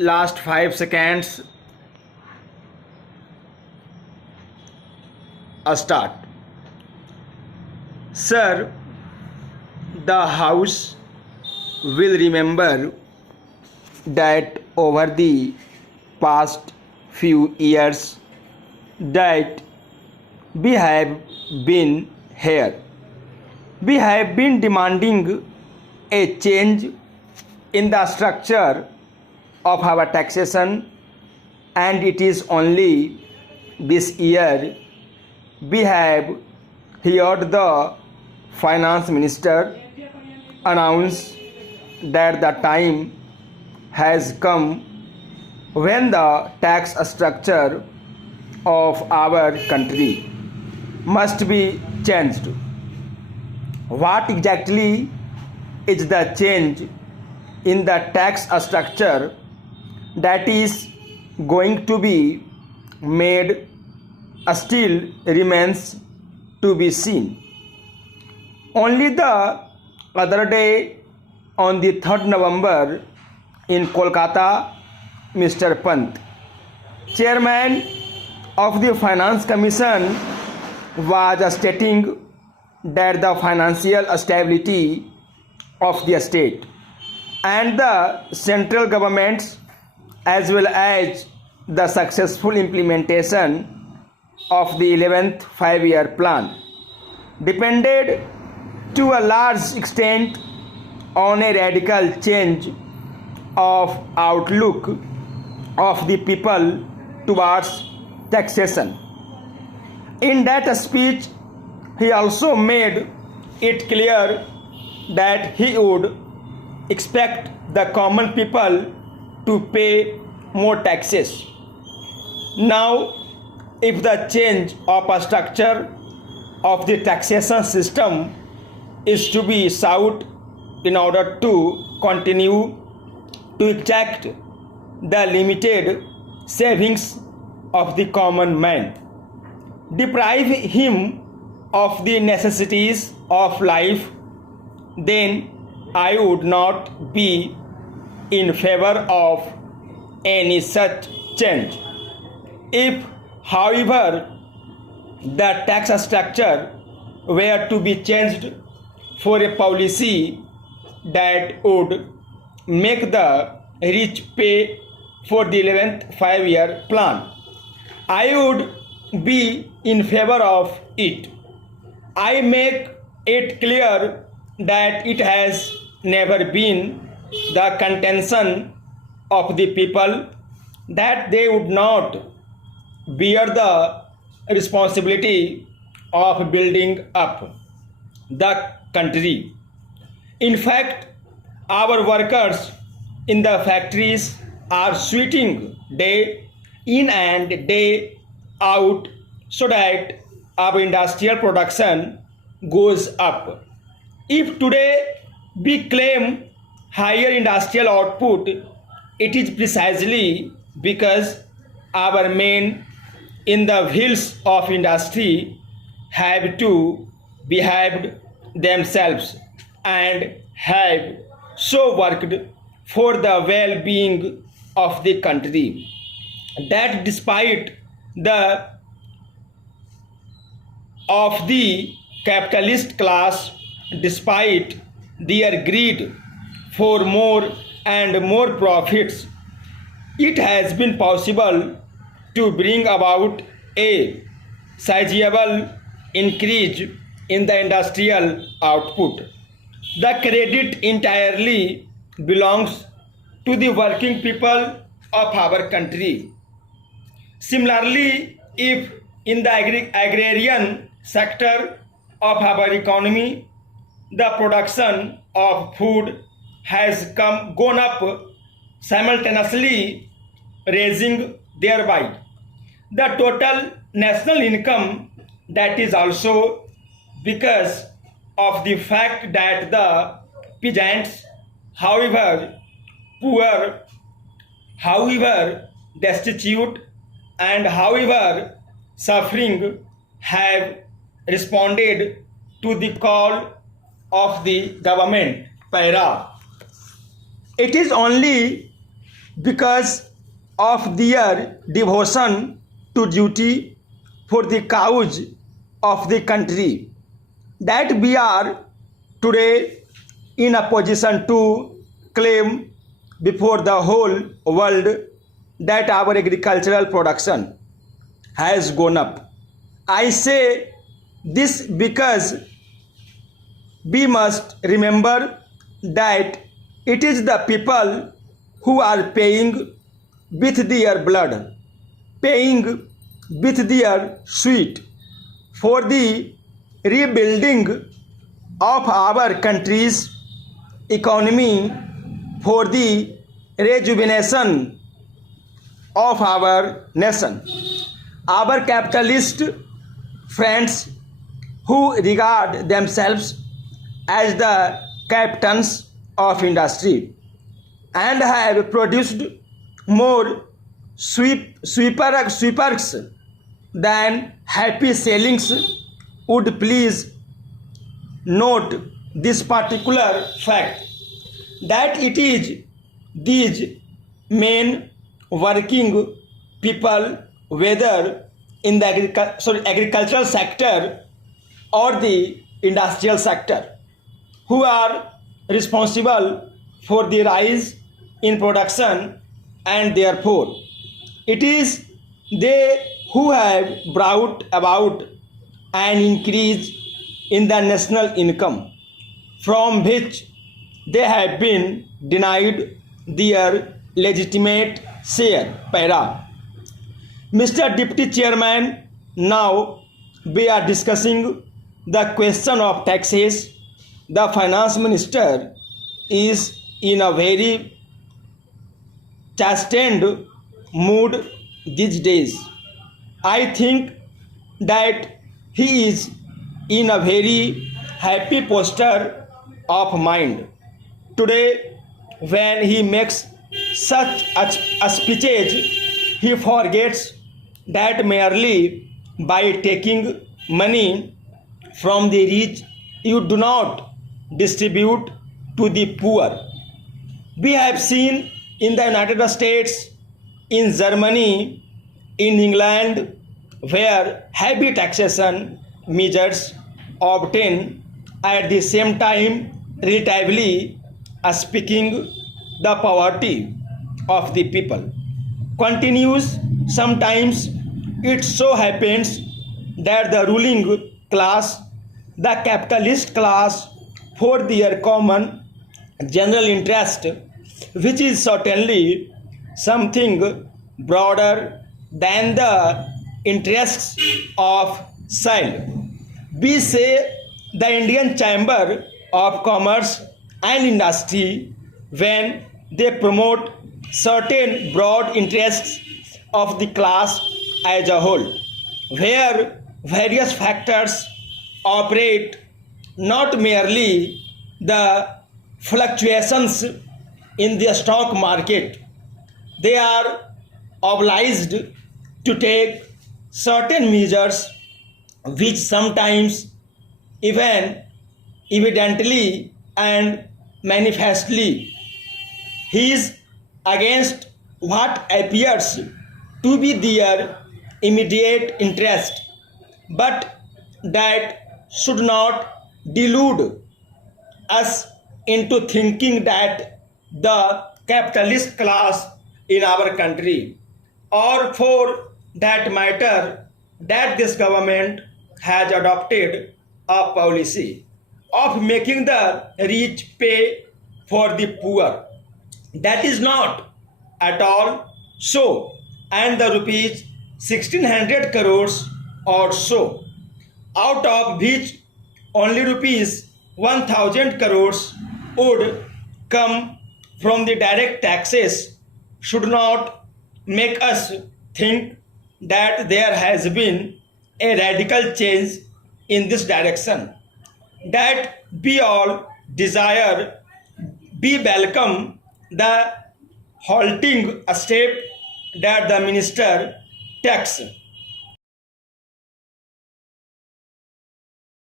Last 5 seconds. Start. Sir, the house will remember that over the past few years that we have been here. We have been demanding a change in the structure of our taxation, and it is only this year we have heard the finance minister announce that the time has come when the tax structure of our country must be changed. What exactly is the change in the tax structure that is going to be made still remains to be seen. Only the other day, on the 3rd November in Kolkata, Mr. Pant, chairman of the Finance Commission, was stating that the financial stability of the state and the central governments, as well as the successful implementation of the 11th five-year plan, depended to a large extent on a radical change of outlook of the people towards taxation. In that speech, he also made it clear that he would expect the common people to pay more taxes. Now, if the change of a structure of the taxation system is to be sought in order to continue to extract the limited savings of the common man, deprive him of the necessities of life, then I would not be in favor of any such change. If, however, the tax structure were to be changed for a policy that would make the rich pay for the 11th five-year plan, I would be in favor of it. I make it clear that it has never been the contention of the people that they would not bear the responsibility of building up the country. In fact, our workers in the factories are sweating day in and day out so that our industrial production goes up. If today we claim higher industrial output, it is precisely because our men in the wheels of industry have to behave themselves and have so worked for the well-being of the country that despite the of the capitalist class, despite their greed for more and more profits, it has been possible to bring about a sizable increase in the industrial output. The credit entirely belongs to the working people of our country. Similarly, if in the agrarian sector of our economy, the production of food has gone up simultaneously, raising thereby the total national income. That is also because of the fact that the peasants, however poor, however destitute, and however suffering, have responded to the call of the government. Para. It is only because of their devotion to duty for the cause of the country, that we are today in a position to claim before the whole world that our agricultural production has gone up. I say this because we must remember that it is the people who are paying with their blood, paying with their sweat for the rebuilding of our country's economy, for the rejuvenation of our nation. Our capitalist friends who regard themselves as the captains of industry and have produced more sweepers than happy sailings would please note this particular fact, that it is these main working people, whether in the agricultural sector or the industrial sector, who are responsible for the rise in production, and therefore it is they who have brought about an increase in the national income from which they have been denied their legitimate share. Para. Mr. Deputy Chairman, now we are discussing the question of taxes. The Finance Minister is in a very chastened mood these days. I think that he is in a very happy posture of mind. Today, when he makes such a speeches, he forgets that merely by taking money from the rich, you do not distribute to the poor. We have seen in the United States, in Germany, in England, where heavy taxation measures obtained at the same time relatively speaking the poverty of the people continues. Sometimes it so happens that the ruling class, the capitalist class, for their common general interest, which is certainly something broader than the interests of sale. We say the Indian Chamber of Commerce and Industry, when they promote certain broad interests of the class as a whole, where various factors operate, not merely the fluctuations in the stock market. They are obliged to take certain measures which sometimes even evidently and manifestly is against what appears to be their immediate interest, but that should not delude us into thinking that the capitalist class in our country, or for that matter that this government has adopted a policy of making the rich pay for the poor. That is not at all so, and the rupees 1600 crores or so, out of which only rupees 1000 crores would come from the direct taxes, should not make us think that there has been a radical change in this direction, that we all desire, we welcome the halting step that the minister takes.